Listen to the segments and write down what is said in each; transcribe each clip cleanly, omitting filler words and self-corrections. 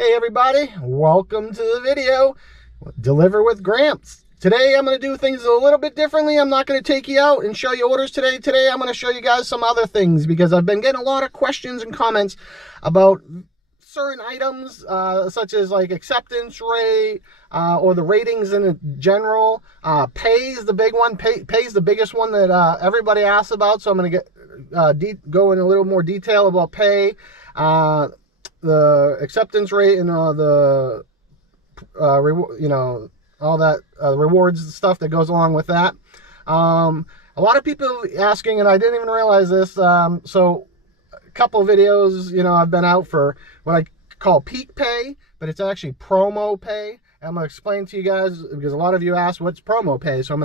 Hey everybody, welcome to the video, Deliver with Gramps. Today I'm going to do things a little bit differently. I'm not going to take you out and show you orders today. Today I'm going to show you guys some other things because I've been getting a lot of questions and comments about certain items, such as like acceptance rate or the ratings in general. Pay is the big one. Pay is the biggest one that everybody asks about, so I'm going to go in a little more detail about pay. The acceptance rate and all the all that rewards stuff that goes along with that. A lot of people asking, and I didn't even realize this. So a couple of videos, I've been out for what I call peak pay, but it's actually promo pay. I'm going to explain to you guys, because a lot of you asked what's promo pay. So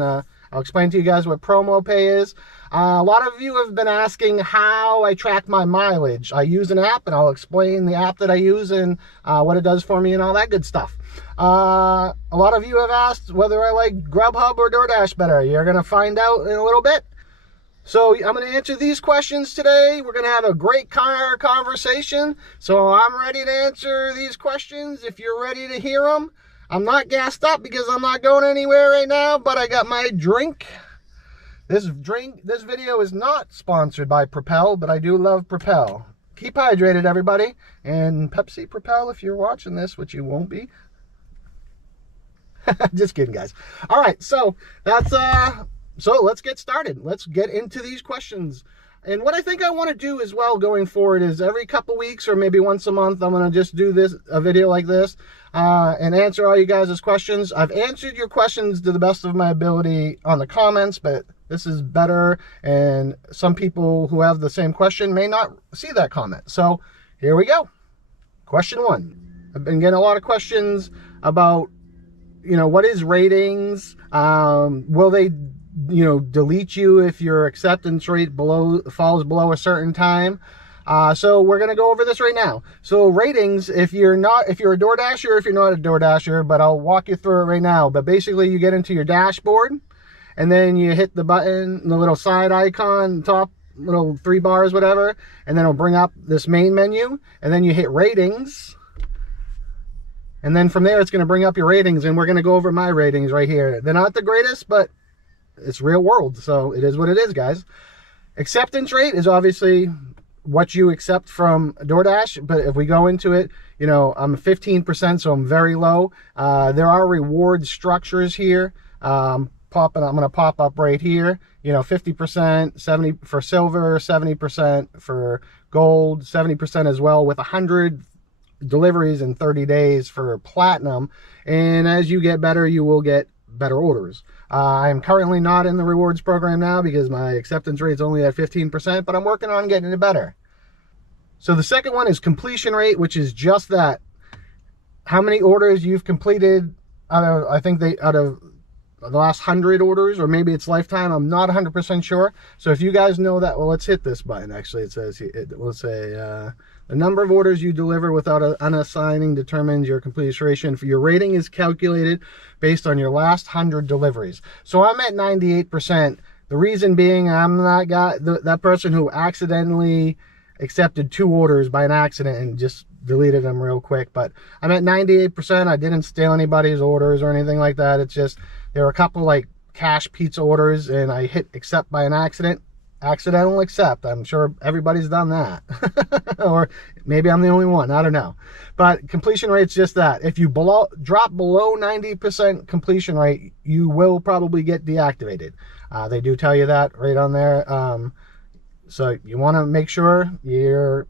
I'll explain to you guys what promo pay is. A lot of you have been asking how I track my mileage. I use an app, and I'll explain the app that I use and what it does for me and all that good stuff. A lot of you have asked whether I like Grubhub or DoorDash better. You're going to find out in a little bit. So I'm going to answer these questions today. We're going to have a great conversation. So I'm ready to answer these questions if you're ready to hear them. I'm not gassed up because I'm not going anywhere right now, but I got my drink. This video is not sponsored by Propel, but I do love Propel. Keep hydrated, everybody. And Pepsi Propel, if you're watching this, which you won't be. Just kidding, guys. All right, so that's so let's get started. Let's get into these questions. And what I think I want to do as well going forward is every couple weeks or maybe once a month, I'm going to just do a video like this and answer all you guys' questions. I've answered your questions to the best of my ability on the comments, but this is better. And some people who have the same question may not see that comment. So here we go. Question 1. I've been getting a lot of questions about, what is ratings? Will they delete you if your acceptance rate falls below a certain time? So we're going to go over this right now. So ratings, if you're a DoorDasher or if you're not a DoorDasher, but I'll walk you through it right now. But basically you get into your dashboard and then you hit the button, the little side icon, top little 3 bars, whatever, and then it'll bring up this main menu, and then you hit ratings. And then from there, it's going to bring up your ratings, and we're going to go over my ratings right here. They're not the greatest, but it's real world, so it is what it is, guys. Acceptance rate is obviously what you accept from DoorDash, but if we go into it, I'm 15%, so I'm very low. There are reward structures here. I'm going to pop up right here. 50%, 70 for silver, 70% for gold, 70% as well, with 100 deliveries in 30 days for platinum. And as you get better, you will get better orders. I am currently not in the rewards program now because my acceptance rate is only at 15%, but I'm working on getting it better. So the second one is completion rate, which is just that. How many orders you've completed out of the last 100 orders, or maybe it's lifetime. I'm not 100% sure. So if you guys know that, well, let's hit this button. Actually, it says, we'll say, the number of orders you deliver without unassigning determines your completion rate. Your rating is calculated based on your last 100 deliveries. So I'm at 98%. The reason being, I'm not that person who accidentally accepted 2 orders by an accident and just deleted them real quick. But I'm at 98%. I didn't steal anybody's orders or anything like that. It's just there were a couple like cash pizza orders and I hit accept by an accidental accept. I'm sure everybody's done that. Or maybe I'm the only one. I don't know. But completion rate's just that. If you drop below 90% completion rate, you will probably get deactivated. They do tell you that right on there. So you want to make sure you're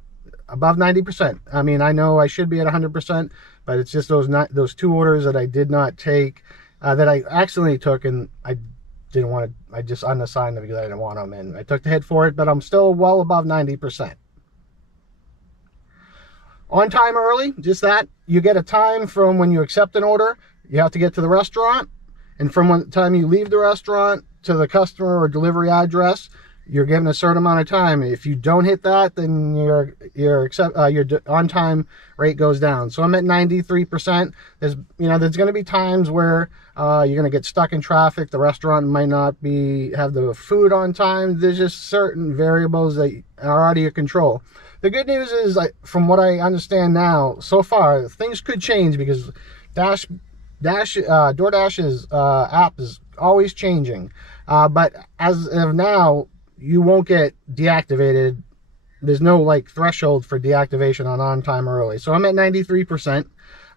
above 90%. I mean, I know I should be at 100%, but it's just those 2 orders that I did not take, that I accidentally took, and I didn't want to. I just unassigned them because I didn't want them, and I took the hit for it. But I'm still well above 90%. On time early, just that. You get a time from when you accept an order. You have to get to the restaurant, and from the time you leave the restaurant to the customer or delivery address, you're given a certain amount of time. If you don't hit that, then your on-time rate goes down. So I'm at 93%. There's going to be times where you're going to get stuck in traffic. The restaurant might not have the food on time. There's just certain variables that are out of your control. the good news is, from what I understand now, so far, things could change because DoorDash's app is always changing. But as of now, you won't get deactivated. There's no like threshold for deactivation on time early. So I'm at 93%.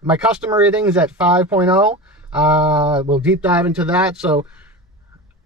My customer rating is at 5.0. We'll deep dive into that. So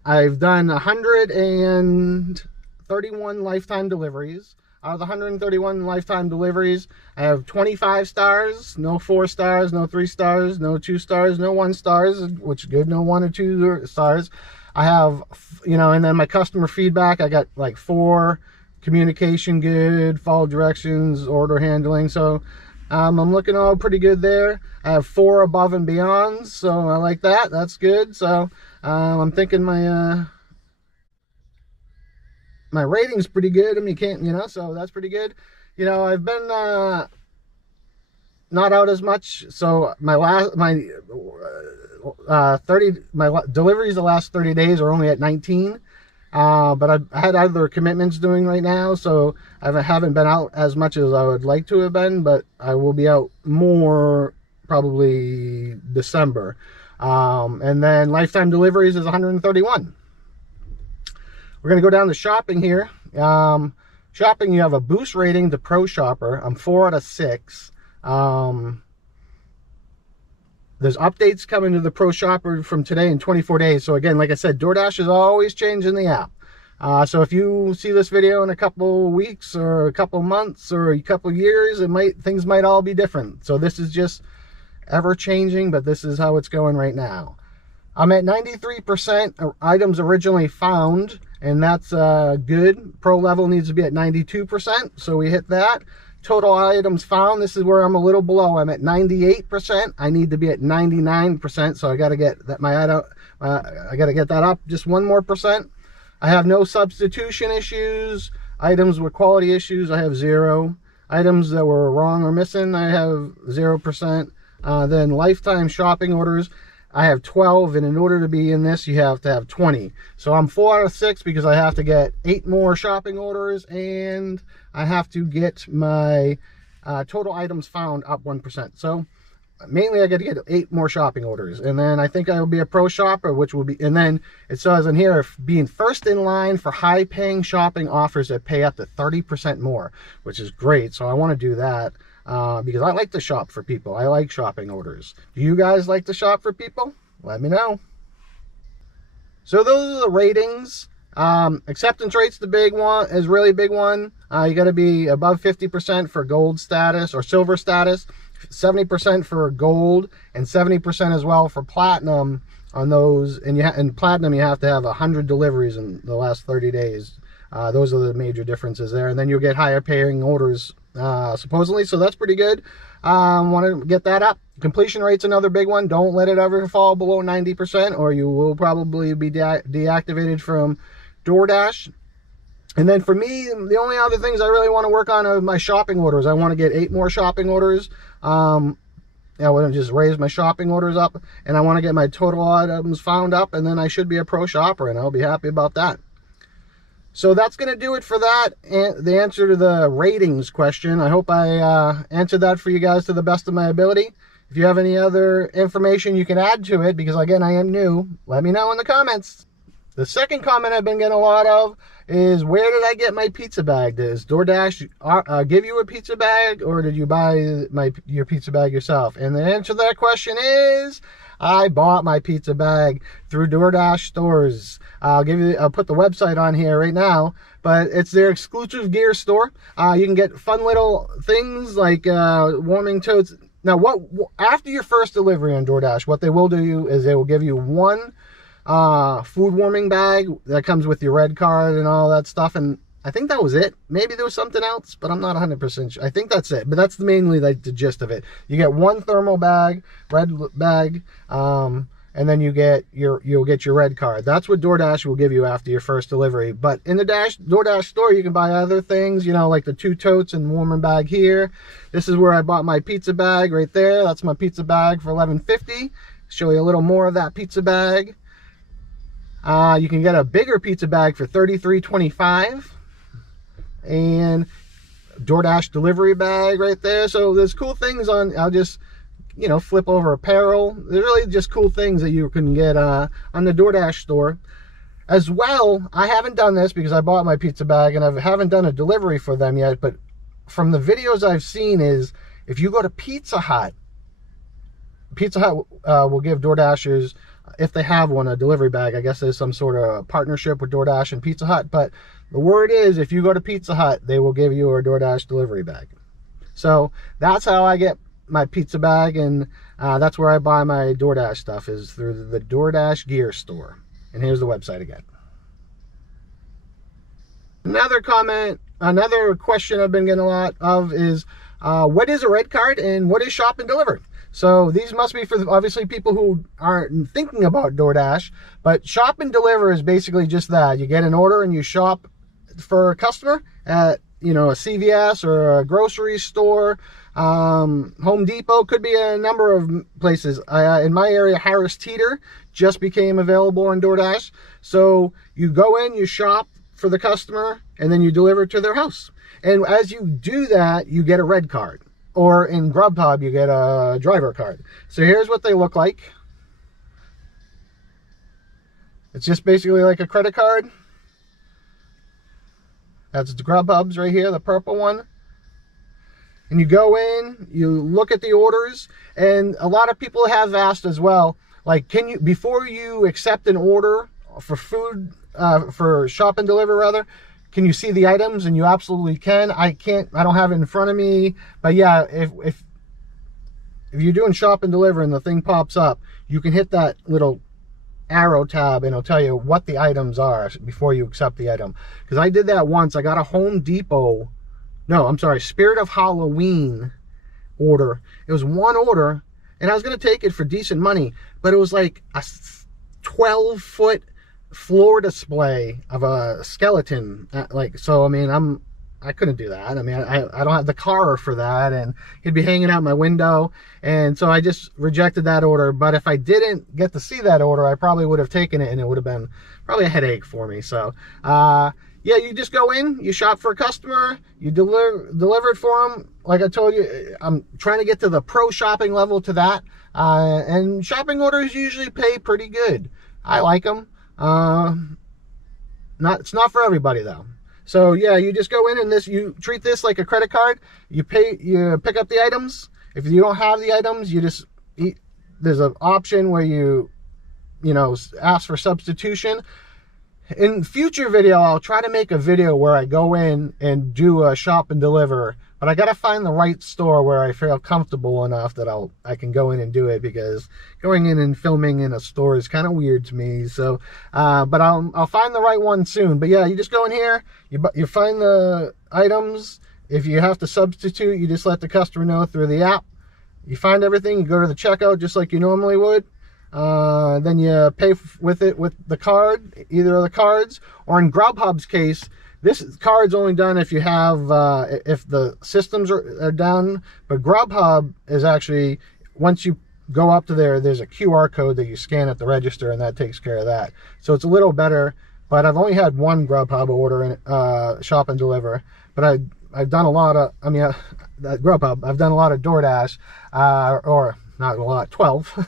I've done 131 lifetime deliveries. Out of the 131 lifetime deliveries, I have 25 stars, no 4 stars, no 3 stars, no 2 stars, no 1 stars, which is good, no 1 or 2 stars. I have, and then my customer feedback, I got like 4, communication good, follow directions, order handling. So I'm looking all pretty good there. I have 4 above and beyond, so I like that. That's good. So I'm thinking my rating's pretty good. I mean, so that's pretty good. I've been not out as much. So my deliveries the last 30 days are only at 19. But I had other commitments doing right now, so I haven't been out as much as I would like to have been, but I will be out more probably December. And then lifetime deliveries is 131. We're going to go down to shopping here. Shopping, you have a boost rating to Pro Shopper. I'm 4 out of 6. There's updates coming to the Pro Shopper from today in 24 days. So again, like I said, DoorDash is always changing the app. So if you see this video in a couple weeks or a couple months or a couple years, things might all be different. So this is just ever changing, but this is how it's going right now. I'm at 93% items originally found, and that's good. Pro level needs to be at 92%, so we hit that. Total items found, this is where I'm a little below. I'm at 98%. I need to be at 99%, so I got to get that I got to get that up just 1 more percent. I have no substitution issues. Items with quality issues, I have 0. Items that were wrong or missing, I have 0%. Then lifetime shopping orders, I have 12, and in order to be in this, you have to have 20. So I'm 4 out of 6 because I have to get 8 more shopping orders, and I have to get my total items found up 1%. So mainly I got to get 8 more shopping orders, and then I think I will be a Pro Shopper, which will be, and then it says in here, being first in line for high-paying shopping offers that pay up to 30% more, which is great. So I want to do that. Because I like to shop for people. I like shopping orders. Do you guys like to shop for people? Let me know. So those are the ratings. Acceptance rate's the big one, is really big one. You got to be above 50% for gold status or silver status, 70% for gold, and 70% as well for platinum on those. And in platinum, you have to have 100 deliveries in the last 30 days. Those are the major differences there. And then you'll get higher paying orders supposedly, so that's pretty good. Want to get that up. Completion rate's another big one. Don't let it ever fall below 90%, or you will probably be deactivated from DoorDash. And then for me, the only other things I really want to work on are my shopping orders. I want to get 8 more shopping orders. I want to just raise my shopping orders up, and I want to get my total items found up, and then I should be a Pro Shopper, and I'll be happy about that. So that's going to do it for that, and the answer to the ratings question. I hope I answered that for you guys to the best of my ability. If you have any other information you can add to it, because again, I am new, let me know in the comments. The second comment I've been getting a lot of is, where did I get my pizza bag? Does DoorDash give you a pizza bag, or did you buy your pizza bag yourself? And the answer to that question is, I bought my pizza bag through DoorDash stores. I'll put the website on here right now, but it's their exclusive gear store. You can get fun little things like warming totes. Now, after your first delivery on DoorDash, what they will do is they will give you 1 food warming bag that comes with your red card and all that stuff, and I think that was it. Maybe there was something else, but I'm not 100% sure. I think that's it, but that's mainly like the gist of it. You get 1 thermal bag, red bag, and then you'll get your red card. That's what DoorDash will give you after your first delivery. But in the DoorDash store, you can buy other things, like the 2 totes and warmer bag here. This is where I bought my pizza bag right there. That's my pizza bag for $11.50. Show you a little more of that pizza bag. You can get a bigger pizza bag for $33.25. And DoorDash delivery bag right there. So there's cool things on, I'll just, you know, flip over apparel. There's really just cool things that you can get on the DoorDash store. As well, I haven't done this because I bought my pizza bag and I haven't done a delivery for them yet, but from the videos I've seen is if you go to Pizza Hut will give DoorDashers, if they have one, a delivery bag. I guess there's some sort of partnership with DoorDash and Pizza Hut, but the word is if you go to Pizza Hut, they will give you a DoorDash delivery bag. So that's how I get my pizza bag, and that's where I buy my DoorDash stuff, is through the DoorDash gear store. And here's the website again. Another comment, another question I've been getting a lot of is, what is a red card and what is shop and deliver? So these must be for obviously people who aren't thinking about DoorDash, but shop and deliver is basically just that. You get an order and you shop for a customer at, you know, a CVS or a grocery store, Home Depot, could be a number of places. In my area, Harris Teeter just became available on DoorDash. So you go in, you shop for the customer, and then you deliver to their house. And as you do that, you get a red card. Or in Grubhub, you get a driver card. So here's what they look like. It's just basically like a credit card. That's the Grubhub's right here, the purple one. And you go in, you look at the orders, and a lot of people have asked as well, like, can you, before you accept an order for food, for shop and deliver rather, can you see the items? And you absolutely can. I don't have it in front of me, but yeah, if you're doing shop and deliver and the thing pops up, you can hit that little arrow tab and it'll tell you what the items are before you accept the item. Because I did that once. I got a Home Depot, no, I'm sorry, Spirit of Halloween order. It was one order, and I was going to take it for decent money, but it was like a 12-foot floor display of a skeleton. Like, so, I mean, I couldn't do that. I mean, I don't have the car for that, and he'd be hanging out my window, and so I just rejected that order. But if I didn't get to see that order, I probably would have taken it, and it would have been probably a headache for me. So, yeah, you just go in, you shop for a customer, you deliver it for them. Like I told you, I'm trying to get to the pro shopping level to that. And shopping orders usually pay pretty good. I like them. It's not for everybody though. So yeah, you just go in and you treat this like a credit card. You pick up the items. If you don't have the items, there's an option where you ask for substitution. In future video, I'll try to make a video where I go in and do a shop and deliver, but I gotta find the right store where I feel comfortable enough that I can go in and do it, because going in and filming in a store is kind of weird to me. So, but I'll find the right one soon. But yeah, you just go in here, you find the items. If you have to substitute, you just let the customer know through the app. You find everything, you go to the checkout just like you normally would. Then you pay with the card, either of the cards, or in Grubhub's case, this card's only done if you have, if the systems are done. But Grubhub is actually, once you go up to there's a QR code that you scan at the register, and that takes care of that. So it's a little better, but I've only had one Grubhub order in shop and deliver. But I've done a lot of, Grubhub, I've done a lot of DoorDash, or not a lot, 12,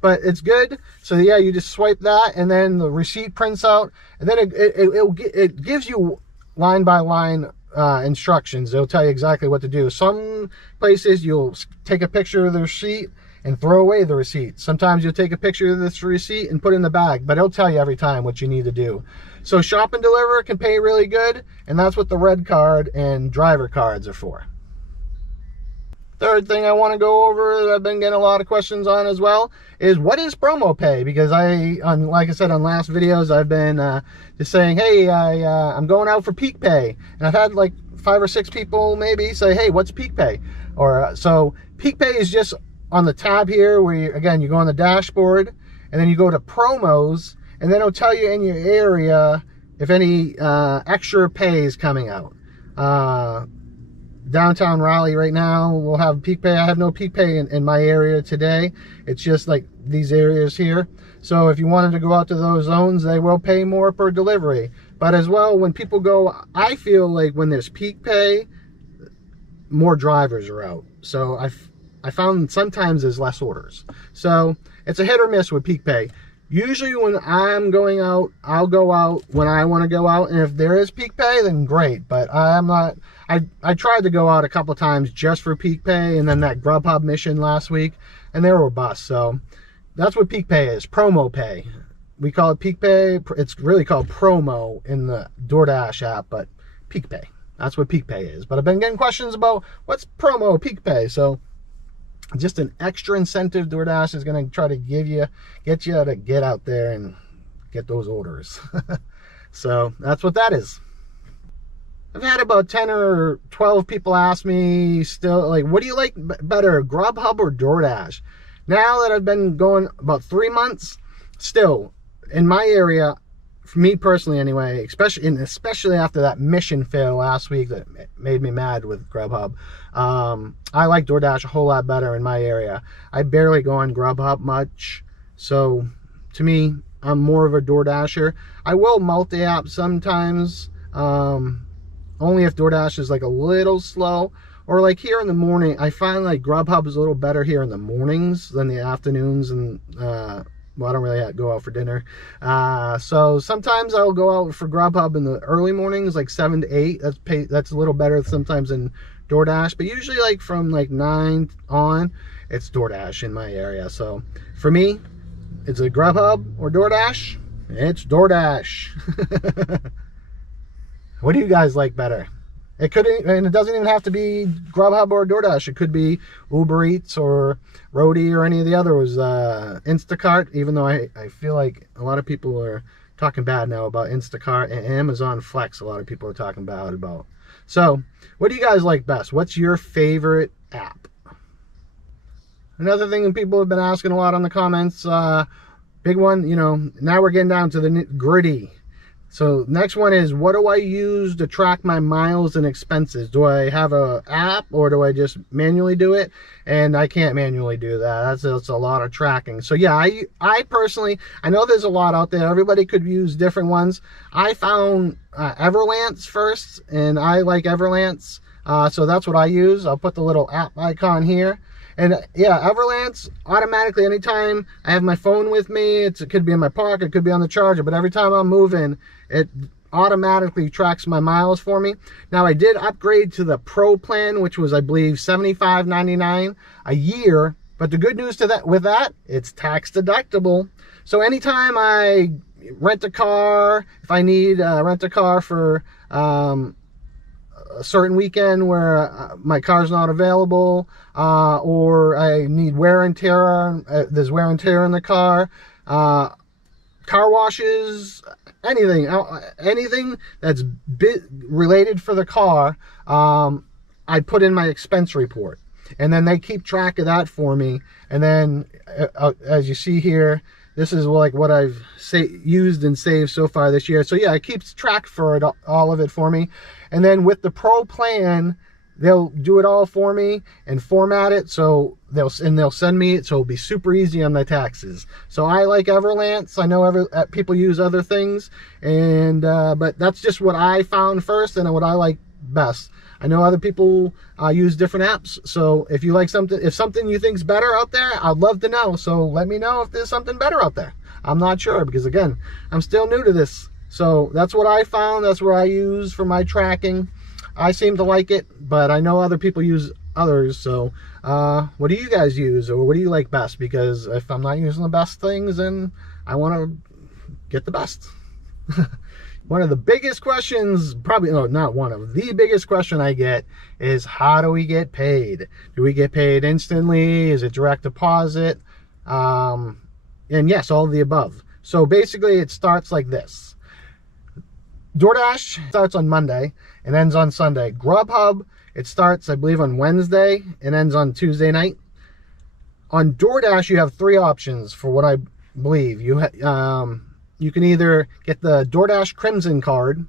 but it's good. So yeah, you just swipe that, and then the receipt prints out, and then it gives you line by line instructions. It'll tell you exactly what to do. Some places you'll take a picture of the receipt and throw away the receipt. Sometimes you'll take a picture of this receipt and put it in the bag, but it'll tell you every time what you need to do. So shop and deliver can pay really good, and that's what the red card and driver cards are for. Third thing I want to go over that I've been getting a lot of questions on as well is, what is promo pay? Because like I said on last videos, I've been just saying, hey, I'm going out for peak pay, and I've had like 5 or 6 people maybe say, hey, what's peak pay? Or so peak pay is just on the tab here where you go on the dashboard, and then you go to promos, and then it'll tell you in your area if any extra pay is coming out. Downtown Raleigh right now will have peak pay. I have no peak pay in my area today. It's just like these areas here. So if you wanted to go out to those zones, they will pay more per delivery. But as well, when people go, I feel like when there's peak pay, more drivers are out. So I found sometimes there's less orders. So it's a hit or miss with peak pay. Usually when I'm going out, I'll go out when I want to go out, and if there is peak pay, then great. But I'm not. I tried to go out a couple times just for peak pay, and then that Grubhub mission last week, and they were bust. So that's what peak pay is, promo pay. We call it peak pay. It's really called promo in the DoorDash app, but peak pay. That's what peak pay is. But I've been getting questions about what's promo peak pay. So just an extra incentive DoorDash is going to try to get you to get out there and get those orders. So that's what that is. I've had about 10 or 12 people ask me still, like, what do you like better, Grubhub or DoorDash? Now that I've been going about 3 months, still in my area, for me personally anyway, especially after that mission fail last week that made me mad with Grubhub, I like DoorDash a whole lot better in my area. I barely go on Grubhub much, so to me, I'm more of a DoorDasher. I will multi-app sometimes, only if DoorDash is like a little slow, or like here in the morning. I find like Grubhub is a little better here in the mornings than the afternoons, and well, I don't really go out for dinner. So sometimes I'll go out for Grubhub in the early mornings, like 7 to 8. That's a little better sometimes than DoorDash. But usually like from like 9 on, it's DoorDash in my area. So for me, it's a Grubhub or DoorDash. It's DoorDash. What do you guys like better? It doesn't even have to be Grubhub or DoorDash. It could be Uber Eats or Roadie or any of the others. Instacart, even though I feel like a lot of people are talking bad now about Instacart, and Amazon Flex, a lot of people are talking bad about. So, what do you guys like best? What's your favorite app? Another thing that people have been asking a lot on the comments, big one, now we're getting down to the gritty. So next one is, what do I use to track my miles and expenses? Do I have an app, or do I just manually do it? And I can't manually do that. That's a lot of tracking. So yeah, I personally, I know there's a lot out there. Everybody could use different ones. I found Everlance first, and I like Everlance. So that's what I use. I'll put the little app icon here. And yeah, Everlance, automatically, anytime I have my phone with me, it could be in my pocket, it could be on the charger, but every time I'm moving, it automatically tracks my miles for me. Now, I did upgrade to the Pro plan, which was, I believe, $75.99 a year. But the good news with that, it's tax deductible. So anytime I rent a car, if I need rent a car for a certain weekend where my car's not available, or I need wear and tear, there's wear and tear in the car, car washes, anything that's related for the car, I put in my expense report, and then they keep track of that for me. And then as you see here, this is like what I've used and saved so far this year. So yeah, it keeps track for it, all of it for me. And then with the Pro plan, they'll do it all for me and format it. So they'll send me it. So it'll be super easy on my taxes. So I like Everlance. I know people use other things, and but that's just what I found first and what I like best. I know other people use different apps. So if you like something, if something you think's better out there, I'd love to know. So let me know if there's something better out there. I'm not sure, because again, I'm still new to this. So that's what I found. That's what I use for my tracking. I seem to like it, but I know other people use others. So what do you guys use, or what do you like best? Because if I'm not using the best things, then I want to get the best. One of the biggest questions, probably, no, not one of the biggest question I get is, how do we get paid? Do we get paid instantly? Is it direct deposit? And yes, all of the above. So basically it starts like this. DoorDash starts on Monday and ends on Sunday. Grubhub, it starts, I believe, on Wednesday and ends on Tuesday night. On DoorDash, you have 3 options for what I believe. You can either get the DoorDash Crimson card,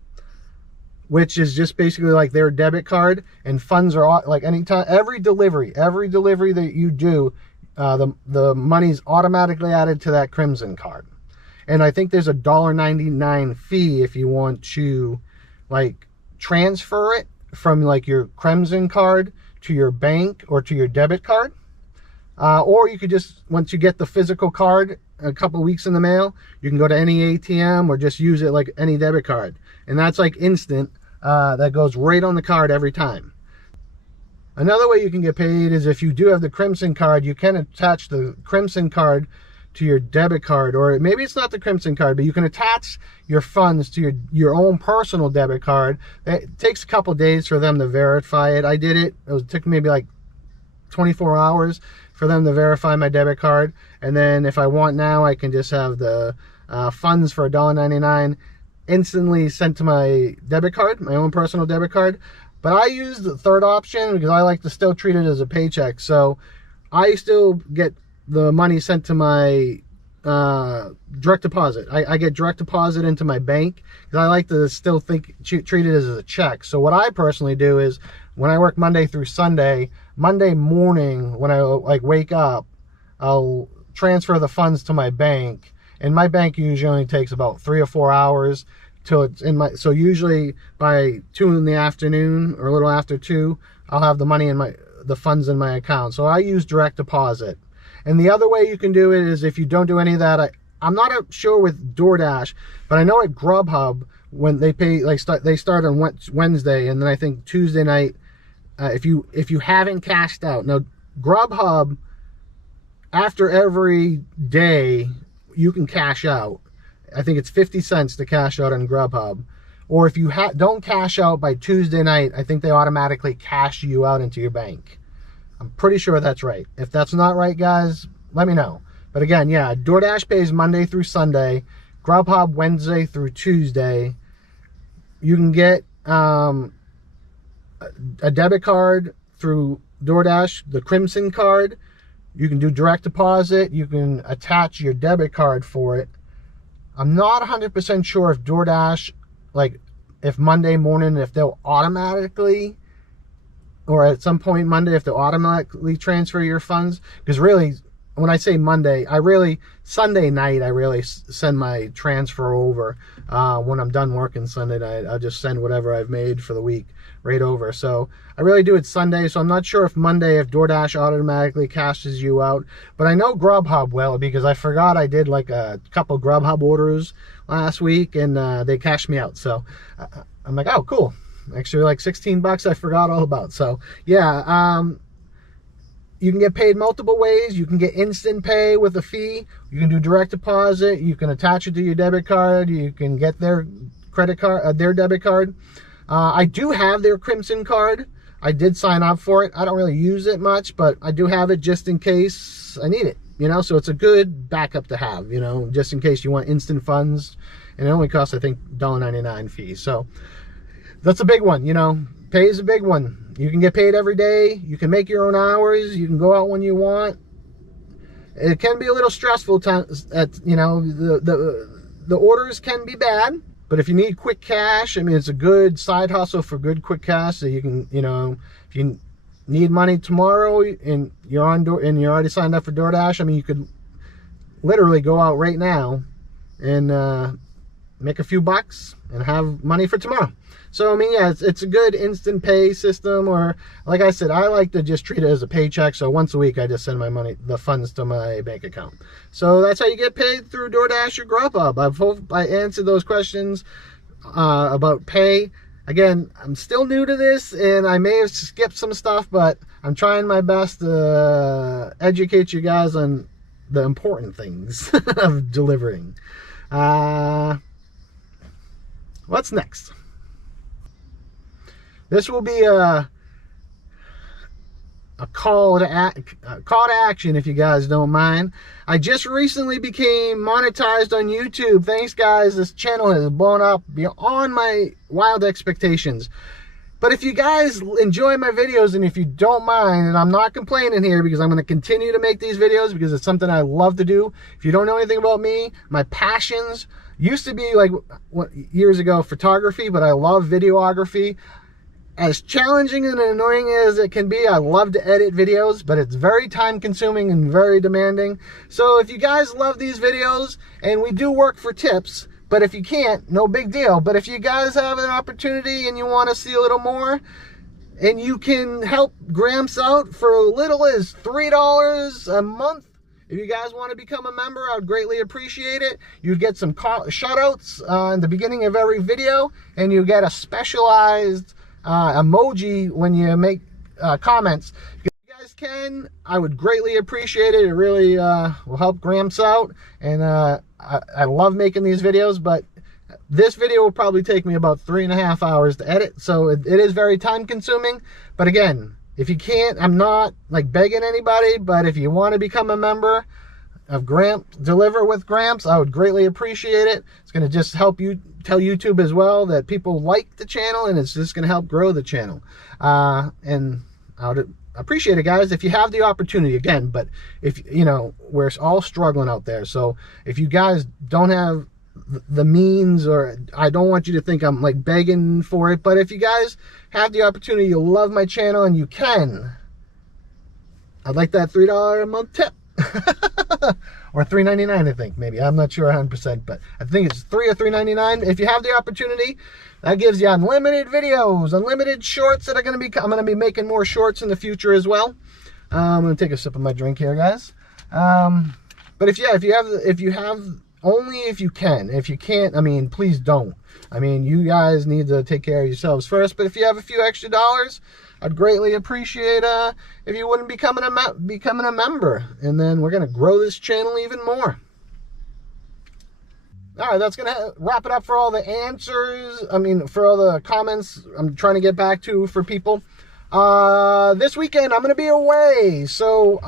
which is just basically like their debit card, and funds are like anytime, every delivery that you do, the money's automatically added to that Crimson card. And I think there's a $1.99 fee if you want to like transfer it from like your Crimson card to your bank or to your debit card. Or you could just, once you get the physical card a couple weeks in the mail, you can go to any ATM or just use it like any debit card. And that's like instant. That goes right on the card every time. Another way you can get paid is if you do have the Crimson card, you can attach the Crimson card to your debit card, or maybe it's not the Crimson card, but you can attach your funds to your own personal debit card. It takes a couple days for them to verify it. I did it. It took maybe like 24 hours for them to verify my debit card. And then if I want now, I can just have the funds for $1.99 instantly sent to my debit card, my own personal debit card. But I use the third option because I like to still treat it as a paycheck. So I still get the money sent to my direct deposit. I get direct deposit into my bank because I like to still treat it as a check. So what I personally do is when I work Monday through Sunday, Monday morning when I like wake up, I'll transfer the funds to my bank, and my bank usually only takes about 3 or 4 hours till it's in my, so usually by 2 in the afternoon or a little after 2, I'll have the money in the funds in my account. So I use direct deposit. And the other way you can do it is if you don't do any of that, I'm not sure with DoorDash, but I know at Grubhub when they pay, like they start on Wednesday, and then I think Tuesday night, if you haven't cashed out. Now Grubhub, after every day you can cash out. I think it's 50 cents to cash out on Grubhub. Or if you don't cash out by Tuesday night, I think they automatically cash you out into your bank. I'm pretty sure that's right. If that's not right, guys, let me know. But again, yeah, DoorDash pays Monday through Sunday, Grubhub Wednesday through Tuesday. You can get a debit card through DoorDash, the Crimson card. You can do direct deposit. You can attach your debit card for it. I'm not 100% sure if DoorDash, like if Monday morning, if they'll automatically, or at some point Monday, if they'll automatically transfer your funds. Because really, when I say Monday, Sunday night, I really send my transfer over. When I'm done working Sunday night, I'll just send whatever I've made for the week right over. So I really do it Sunday. So I'm not sure if Monday, if DoorDash automatically cashes you out. But I know Grubhub will, because I forgot I did like a couple Grubhub orders last week, and they cashed me out. So I'm like, oh, cool. Actually, like 16 bucks I forgot all about. So yeah, you can get paid multiple ways. You can get instant pay with a fee. You can do direct deposit. You can attach it to your debit card. You can get their credit card, their debit card. I do have their Crimson card. I did sign up for it. I don't really use it much, but I do have it just in case I need it, you know? So it's a good backup to have, you know, just in case you want instant funds. And it only costs, I think, $1.99 fee. So that's a big one, you know. Pay is a big one. You can get paid every day. You can make your own hours. You can go out when you want. It can be a little stressful you know, the orders can be bad. But if you need quick cash, I mean, it's a good side hustle for good quick cash. So you can, you know, if you need money tomorrow and you're already signed up for DoorDash, I mean, you could literally go out right now and make a few bucks and have money for tomorrow. So I mean, yeah, it's a good instant pay system. Or like I said, I like to just treat it as a paycheck. So once a week, I just send my money, the funds, to my bank account. So that's how you get paid through DoorDash or Grubhub. I hope I answered those questions about pay. Again, I'm still new to this, and I may have skipped some stuff, but I'm trying my best to educate you guys on the important things of delivering. What's next? This will be a call to action, if you guys don't mind. I just recently became monetized on YouTube. Thanks, guys. This channel has blown up beyond my wild expectations. But if you guys enjoy my videos, and if you don't mind, and I'm not complaining here because I'm going to continue to make these videos because it's something I love to do. If you don't know anything about me, my passions used to be, like, years ago, photography, but I love videography. As challenging and annoying as it can be, I love to edit videos, but it's very time consuming and very demanding. So if you guys love these videos, and we do work for tips, but if you can't, no big deal. But if you guys have an opportunity and you want to see a little more, and you can help Gramps out for as little as $3 a month. If you guys want to become a member, I would greatly appreciate it. You'd get some shout-outs in the beginning of every video, and you get a specialized emoji when you make comments. If you guys can, I would greatly appreciate it. It really will help Gramps out, and I love making these videos, but this video will probably take me about 3.5 hours to edit, so it is very time consuming. But again, if you can't, I'm not like begging anybody, but if you want to become a member of Gramps Deliver with Gramps, I would greatly appreciate it. It's going to just help you tell YouTube as well that people like the channel, and it's just going to help grow the channel. And I would appreciate it, guys, if you have the opportunity. Again, but if you know, we're all struggling out there, so if you guys don't have the means, or I don't want you to think I'm like begging for it, but if you guys have the opportunity, you'll love my channel and you can, I'd like that $3 a month tip. Or $3.99, I think, maybe. I'm not sure 100%, but I think it's $3 or $3.99. If you have the opportunity, that gives you unlimited videos, unlimited shorts that are going to be, I'm going to be making more shorts in the future as well. I'm going to take a sip of my drink here, guys. But if you have only if you can. If you can't, I mean, please don't. I mean, you guys need to take care of yourselves first. But if you have a few extra dollars, I'd greatly appreciate if you wouldn't becoming a member. And then we're going to grow this channel even more. All right, that's going to wrap it up for all the answers. I mean, for all the comments I'm trying to get back to for people. This weekend I'm going to be away. So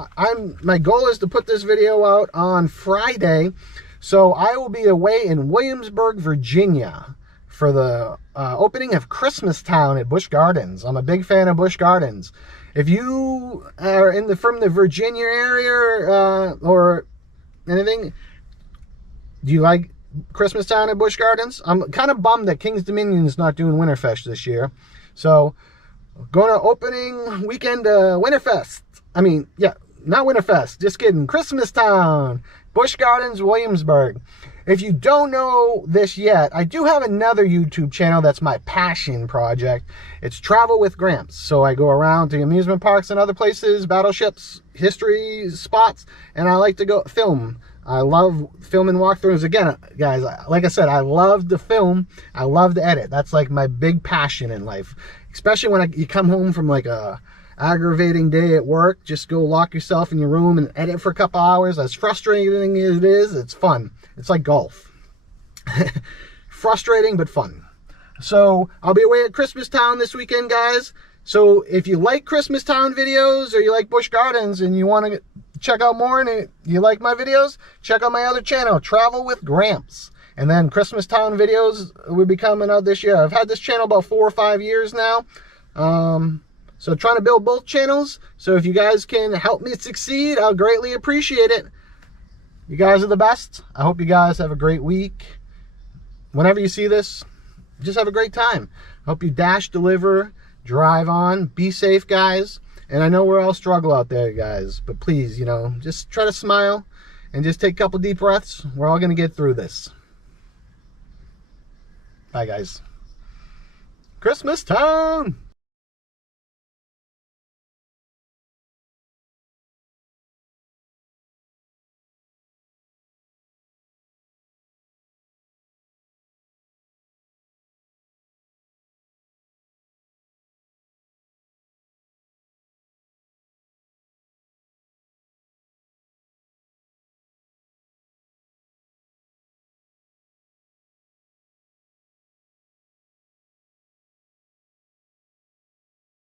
my goal is to put this video out on Friday. So I will be away in Williamsburg, Virginia for the opening of Christmas Town at Busch Gardens. I'm a big fan of Busch Gardens. If you are from the Virginia area or anything, do you like Christmas Town at Busch Gardens? I'm kind of bummed that King's Dominion is not doing Winterfest this year. So going to opening weekend Winterfest. I mean, yeah, not Winterfest. Just kidding. Christmas Town. Busch Gardens, Williamsburg. If you don't know this yet, I do have another YouTube channel that's my passion project. It's Travel with Gramps. So I go around to amusement parks and other places, battleships, history spots, and I like to go film. I love filming walkthroughs. Again, guys, like I said, I love to film. I love to edit. That's like my big passion in life. Especially when you come home from like a aggravating day at work, just go lock yourself in your room and edit for a couple hours. As frustrating as it is, it's fun. It's like golf. Frustrating, but fun. So I'll be away at Christmas Town this weekend, guys. So if you like Christmas Town videos, or you like Busch Gardens and you want to check out more and you like my videos, check out my other channel, Travel with Gramps. And then Christmas Town videos will be coming out this year. I've had this channel about 4 or 5 years now. So trying to build both channels. So if you guys can help me succeed, I'll greatly appreciate it. You guys are the best. I hope you guys have a great week. Whenever you see this, just have a great time. I hope you dash, deliver, drive on. Be safe, guys. And I know we're all struggle out there, guys. But please, you know, just try to smile and just take a couple deep breaths. We're all going to get through this. Bye, guys. Christmas Town!